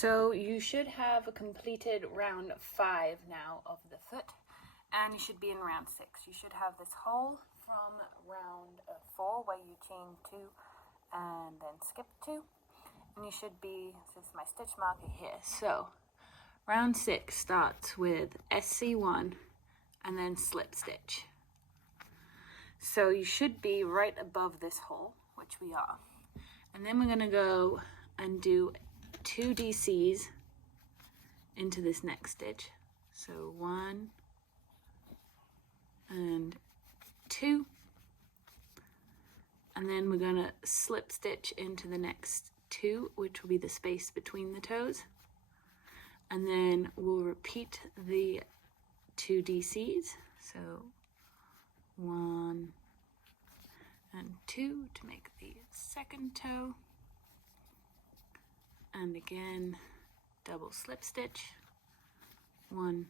So you should have completed round 5 now of the foot, and you should be in round 6. You should have this hole from round 4 where you chain 2 and then skip 2, and you should be, so this is my stitch marker here. So round 6 starts with SC1 and then slip stitch. So you should be right above this hole, which we are. And then we're going to go and do 2 DCs into this next stitch. So 1 and 2. And then we're going to slip stitch into the next 2, which will be the space between the toes. And then we'll repeat the 2 DCs. So 1 and 2 to make the second toe. And again, double slip stitch, 1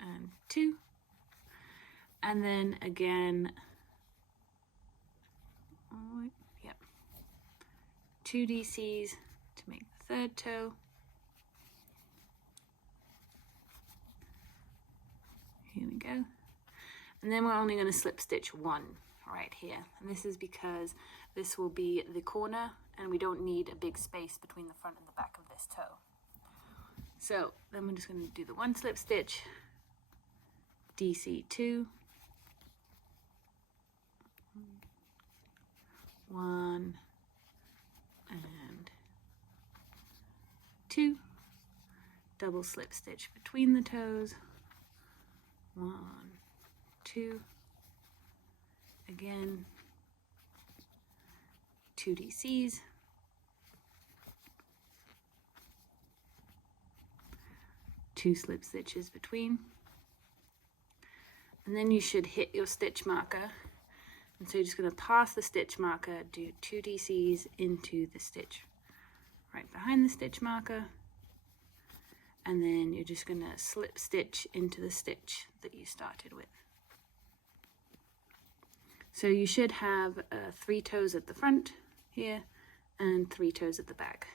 and 2, and then again, 2 DCs to make the third toe, here we go, and then we're only going to slip stitch 1 right here, and this is because this will be the corner and we don't need a big space between the front and the back of this toe. So then we're just going to do the 1 slip stitch, DC 2, 1 and 2, double slip stitch between the toes, 1, 2, again, 2 DCs, 2 slip stitches between, and then you should hit your stitch marker, and so you're just going to pass the stitch marker, do 2 DCs into the stitch right behind the stitch marker, and then you're just going to slip stitch into the stitch that you started with. So you should have 3 toes at the front here and 3 toes at the back.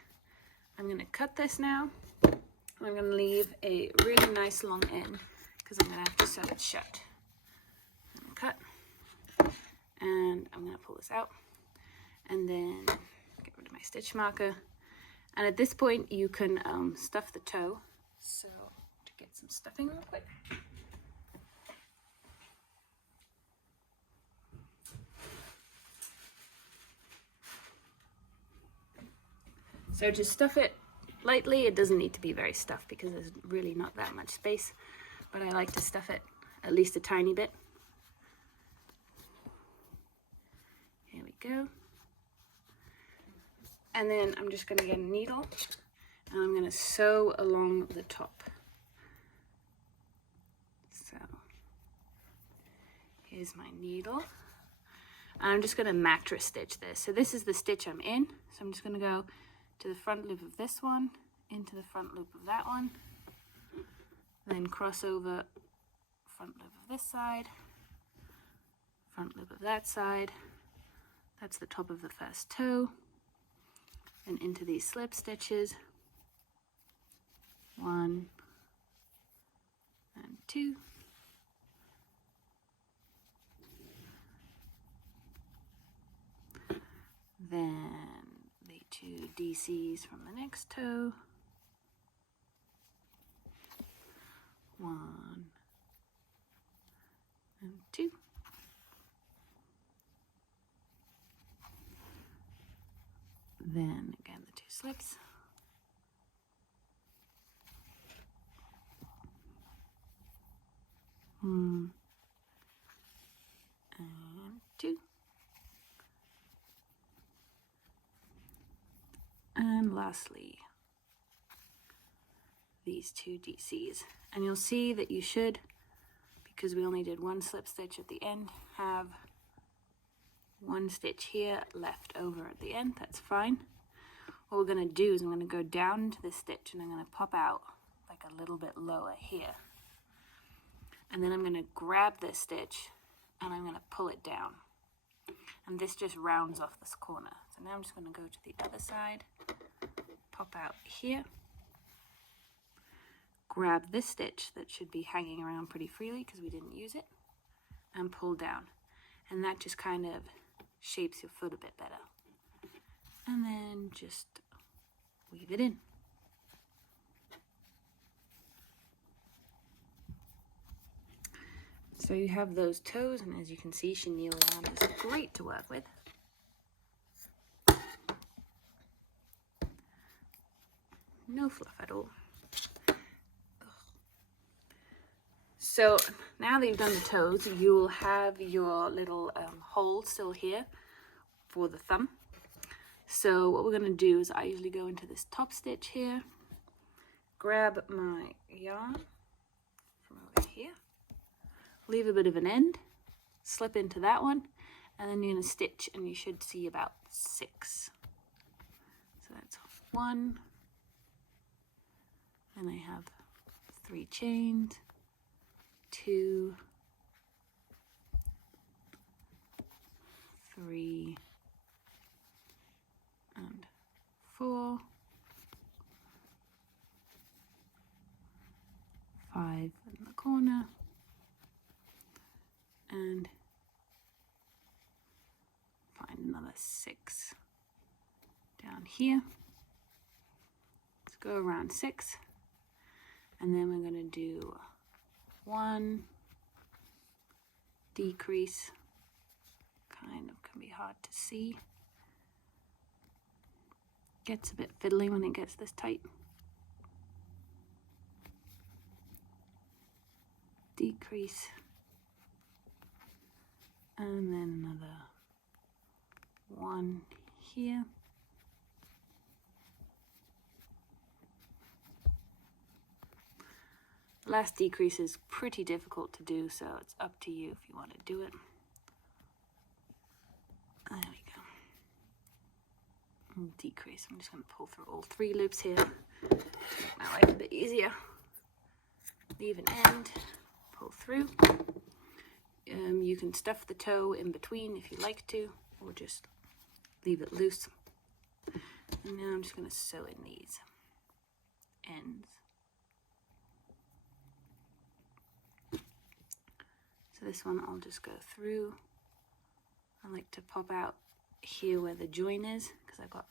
I'm going to cut this now, and I'm going to leave a really nice long end because I'm going to have to sew it shut. I'm going to cut, and I'm going to pull this out and then get rid of my stitch marker, and at this point you can stuff the toe. So to get some stuffing real quick, so just stuff it lightly. It doesn't need to be very stuffed because there's really not that much space, but I like to stuff it at least a tiny bit. Here we go. And then I'm just going to get a needle and I'm going to sew along the top. So here's my needle. And I'm just going to mattress stitch this. So this is the stitch I'm in. So I'm just going to go to the front loop of this one, into the front loop of that one, then cross over front loop of this side, front loop of that side. That's the top of the first toe, and into these slip stitches, 1 and 2, then the 2 DCs from the next toe, 1 and 2, then again the 2 slips, and 2, and lastly these 2 DCs. And you'll see that you should, because we only did 1 slip stitch at the end, have 1 stitch here left over at the end. That's fine. What we're going to do is I'm going to go down into this stitch and I'm going to pop out like a little bit lower here, and then I'm going to grab this stitch and I'm going to pull it down, and this just rounds off this corner. So now I'm just going to go to the other side, pop out here, grab this stitch that should be hanging around pretty freely because we didn't use it, and pull down. And that just kind of shapes your foot a bit better. And then just weave it in. So you have those toes, and as you can see, chenille yarn is great to work with. No fluff at all. So now that you've done the toes, you'll have your little hole still here for the thumb. So what we're going to do is I usually go into this top stitch here, grab my yarn from over here, leave a bit of an end, slip into that one, and then you're going to stitch, and you should see about 6. So that's 1, then I have 3 chains, 2, 3, and 4, 5 in the corner, and find another 6 down here. Let's go around 6, and then we're going to do 1 decrease. Kind of can be hard to see. Gets a bit fiddly when it gets this tight. Decrease, and then another 1 here. The last decrease is pretty difficult to do, so it's up to you if you want to do it. There we go. And decrease. I'm just going to pull through all 3 loops here to make my life a bit easier. Leave an end, pull through. You can stuff the toe in between if you like to, or just leave it loose. And now I'm just going to sew in these ends. So this one I'll just go through. I like to pop out here where the join is, because I've got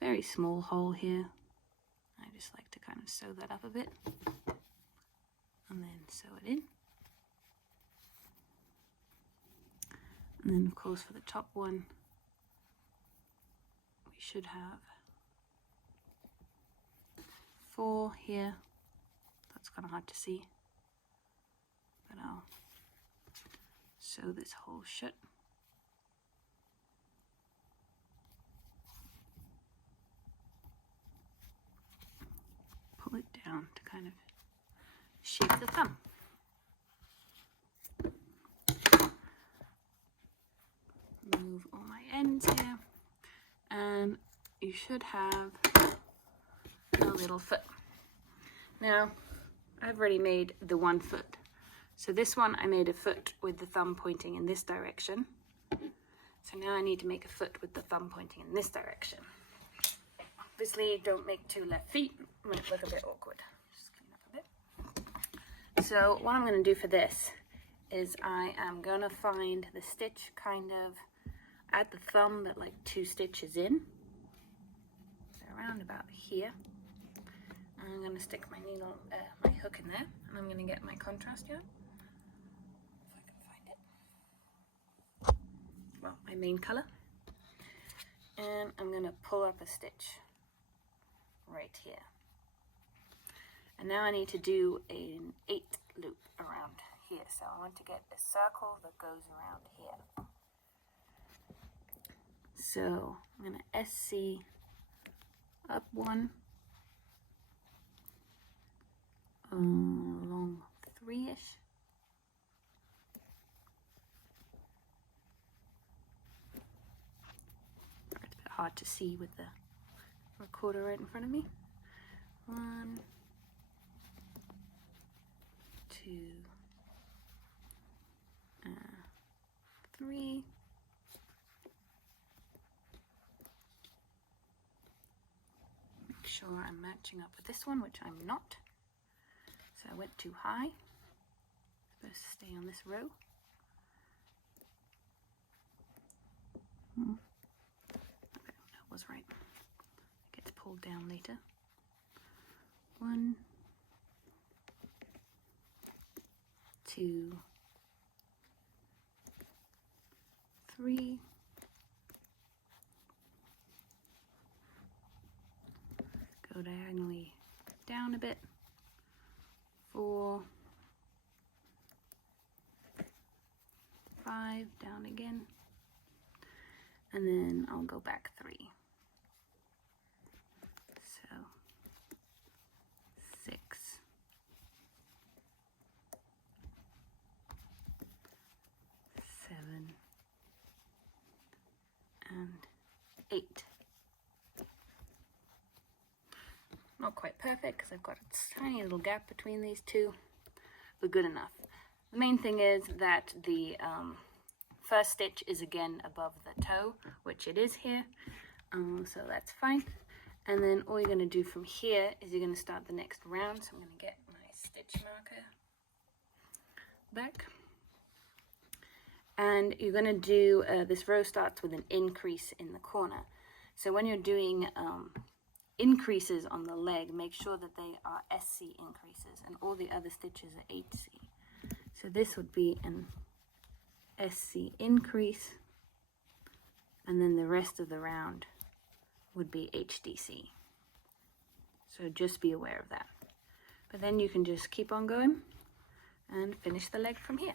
a very small hole here. I just like to kind of sew that up a bit, and then sew it in. And then of course for the top one, we should have 4 here. That's kind of hard to see, but I'll sew this hole shut. Pull it down to kind of shape the thumb. Move all my ends here, and you should have a little foot. Now, I've already made the 1 foot. So this one I made a foot with the thumb pointing in this direction. So now I need to make a foot with the thumb pointing in this direction. Obviously, don't make 2 left feet. It might look a bit awkward. Just clean up a bit. So what I'm going to do for this is I am going to find the stitch kind of at the thumb, but like 2 stitches in. So around about here. And I'm going to stick my needle, my hook in there, and I'm going to get my contrast yarn. If I can find it. Well, my main color. And I'm going to pull up a stitch right here. And now I need to do an 8 loop around here. So I want to get a circle that goes around here. So I'm going to SC up 1, along 3-ish. It's a bit hard to see with the recorder right in front of me. 1, 2, 3. Make sure I'm matching up with this one, which I'm not. So I went too high. Supposed to stay on this row. Okay, that was right. It gets pulled down later. 1, 2, 3, go diagonally down a bit, 4, 5, down again, and then I'll go back 3. So 6, 7, and 8. Not quite perfect because I've got a tiny little gap between these two, but good enough. The main thing is that the first stitch is again above the toe, which it is here, so that's fine. And then all you're going to do from here is you're going to start the next round. So I'm going to get my stitch marker back. And you're going to do, this row starts with an increase in the corner. So when you're doing increases on the leg, make sure that they are SC increases and all the other stitches are HC. So this would be an SC increase, and then the rest of the round would be HDC. So just be aware of that. But then you can just keep on going and finish the leg from here.